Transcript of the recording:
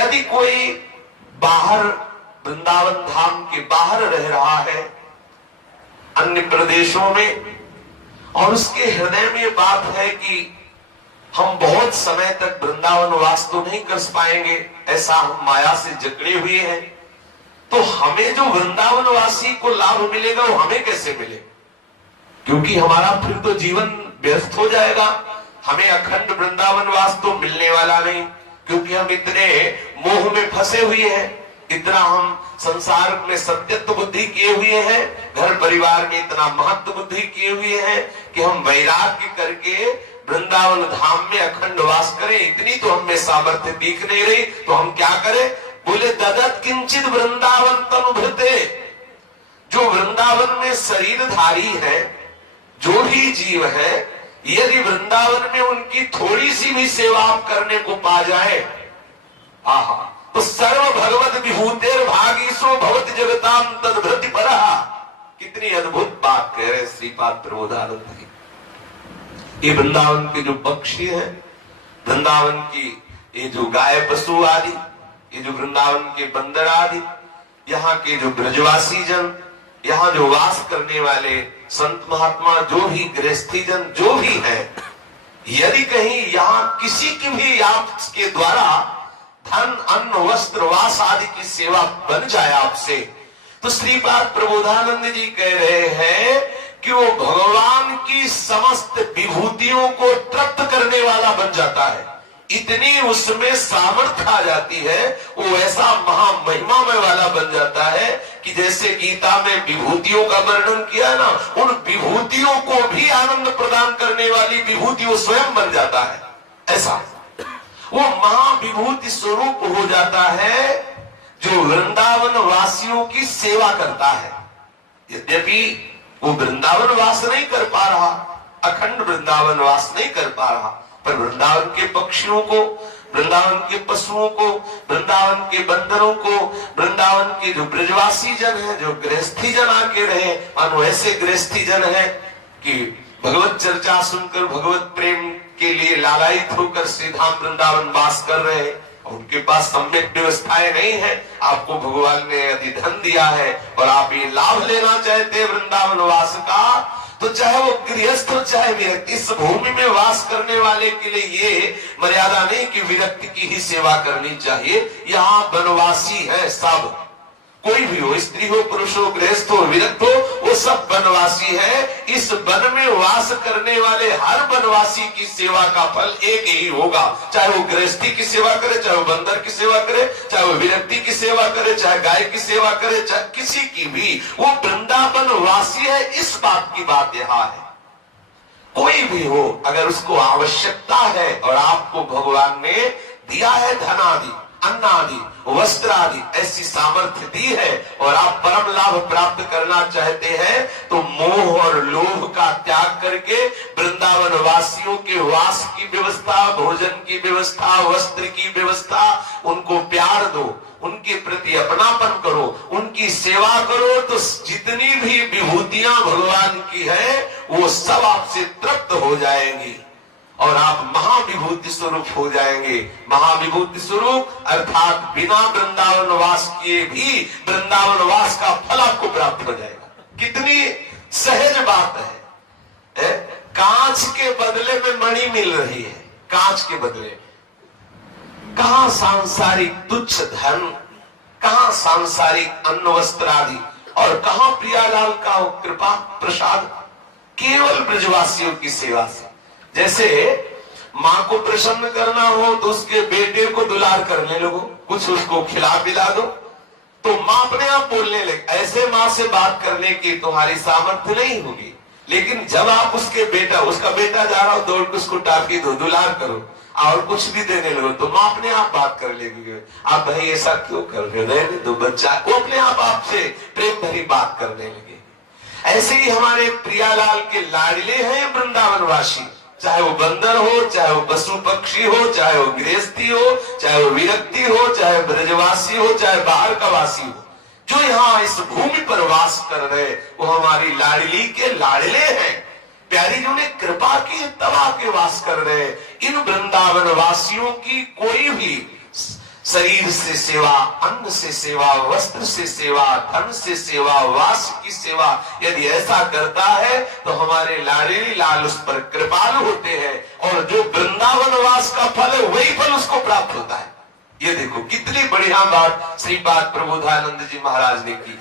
यदि कोई बाहर वृंदावन धाम के बाहर रह रहा है अन्य प्रदेशों में, और उसके हृदय में ये बात है कि हम बहुत समय तक वृंदावन वास तो नहीं कर पाएंगे, ऐसा हम माया से जकड़े हुए हैं, तो हमें जो वृंदावन वासी को लाभ मिलेगा वो हमें कैसे मिले? क्योंकि हमारा फिर तो जीवन व्यस्त हो जाएगा, हमें अखंड वृंदावन वास तो मिलने वाला नहीं, क्योंकि हम इतने मोह में फंसे हुए हैं, इतना हम संसार में सत्यत्व बुद्धि किए हुए हैं, घर परिवार में इतना महत्व बुद्धि किए हुए हैं कि हम वैराग्य करके वृंदावन धाम में अखंड वास करें, इतनी तो हमें सामर्थ्य दिख नहीं रही। तो हम क्या करें? बोले ददत किंचित वृंदावन तनुभृते, जो वृंदावन में शरीरधारी है, जो भी जीव है, यदि वृंदावन में उनकी थोड़ी सी भी सेवा आप करने को पा जाए, आहा, तो सर्व भगवत विभूतेर भागीसो भवति जगताम तद्भृति परहा। कितनी अद्भुत बात कह रहे श्रीपाद प्रबोधानंद जी। ये वृंदावन के जो पक्षी हैं, वृंदावन की ये जो गाय पशु आदि, ये जो वृंदावन के बंदर आदि, यहाँ के जो ब्रजवासी जन, यहाँ जो वास करने वाले संत महात्मा, जो भी गृहस्थी जन जो भी है, यदि कहीं यहाँ किसी की भी आपके द्वारा धन अन्न वस्त्र वास आदि की सेवा बन जाए आपसे, तो श्रीपाद प्रबोधानंद जी कह रहे हैं कि वो भगवान की समस्त विभूतियों को तृप्त करने वाला बन जाता है। इतनी उसमें सामर्थ्य आ जाती है, वो ऐसा महामहिमामय वाला बन जाता है कि जैसे गीता में विभूतियों का वर्णन किया ना, उन विभूतियों को भी आनंद प्रदान करने वाली विभूति वो स्वयं बन जाता है। ऐसा वो महाविभूति स्वरूप हो जाता है जो वृंदावन वासियों की सेवा करता है। यद्यपि वो वृंदावन वास नहीं कर पा रहा, अखंड वृंदावन वास नहीं कर पा रहा, पर वृंदावन के पक्षियों को, वृंदावन के पशुओं को, वृंदावन के बंदरों को, वृंदावन के जो ब्रजवासी जन है, जो गृहस्थी जन आके रहे, मानो ऐसे गृहस्थी जन है कि भगवत चर्चा सुनकर भगवत प्रेम के लिए लालायित होकर श्री धाम वृंदावन वास कर रहे हैं, और उनके पास सम्यक व्यवस्थाएं नहीं है। आपको भगवान ने यदि धन दिया है और आप ये लाभ लेना चाहते हैं वृंदावन वास का, तो चाहे वो गृहस्थ हो चाहे विरक्त, इस भूमि में वास करने वाले के लिए ये मर्यादा नहीं कि विरक्त की ही सेवा करनी चाहिए। यहाँ वनवासी है सब, कोई भी हो, स्त्री हो, पुरुष हो, गृहस्थ हो, विरक्त हो, वो सब वनवासी है। इस वन में वास करने वाले हर वनवासी की सेवा का फल एक ही होगा, चाहे वो गृहस्थी की सेवा करे, चाहे वो बंदर की सेवा करे, चाहे वो विरक्ति की सेवा करे, चाहे गाय की सेवा करे, चाहे किसी की भी, वो वृंदावन वासी है। इस बात की बात यहाँ है, कोई भी हो, अगर उसको आवश्यकता है और आपको भगवान ने दिया है धन आदि, अन्न आदि, वस्त्र आदि, ऐसी सामर्थ्य दी है और आप परम लाभ प्राप्त करना चाहते हैं, तो मोह और लोभ का त्याग करके वृंदावन वासियों के वास की व्यवस्था, भोजन की व्यवस्था, वस्त्र की व्यवस्था, उनको प्यार दो, उनके प्रति अपनापन करो, उनकी सेवा करो, तो जितनी भी विभूतियां भगवान की है वो सब आपसे तृप्त हो जाएंगी और आप महाविभूति स्वरूप हो जाएंगे। महाविभूति स्वरूप अर्थात बिना वृंदावन वास किए भी वृंदावन वास का फल आपको प्राप्त हो जाएगा। कितनी सहज बात है। कांच के बदले में मणि मिल रही है, कांच के बदले। कहां सांसारिक तुच्छ धन, कहां सांसारिक अन्न वस्त्र आदि, और कहां प्रियालाल का कृपा प्रसाद, केवल ब्रजवासियों की सेवा से। जैसे माँ को प्रसन्न करना हो तो उसके बेटे को दुलार करने लगो, कुछ उसको खिला पिला दो, तो माँ अपने आप बोलने लगे। ऐसे माँ से बात करने की तुम्हारी सामर्थ्य नहीं होगी, लेकिन जब आप उसका बेटा जा रहा हो, दौड़ के उसको टापी दो, दुलार करो और कुछ भी देने लगो, तो माँ अपने आप बात कर लेगी। आप भाई ऐसा क्यों कर रहे हो, रहने दो बच्चा, वो अपने आप आपसे प्रेम भरी बात करने लगे। ऐसे ही हमारे प्रियालाल के लाडले हैं वृंदावनवासी, चाहे वो बंदर हो, चाहे वो पशु पक्षी हो, चाहे वो गृहस्थी हो, चाहे वो विरक्ति हो, चाहे ब्रजवासी हो, चाहे बाहर का वासी हो, जो यहाँ इस भूमि पर वास कर रहे, वो हमारी लाडली के लाडले हैं। प्यारी जी ने कृपा की तब आके वास कर रहे। इन वृंदावन वासियों की कोई भी शरीर से सेवा, अन्न से सेवा, वस्त्र से सेवा, धन से सेवा, वास की सेवा यदि ऐसा करता है तो हमारे लाड़ेली लाल उस पर कृपालु होते हैं और जो वृंदावन वास का फल है वही फल उसको प्राप्त होता है। ये देखो कितनी बढ़िया बात श्रीपाद प्रबोधानंद जी महाराज ने की।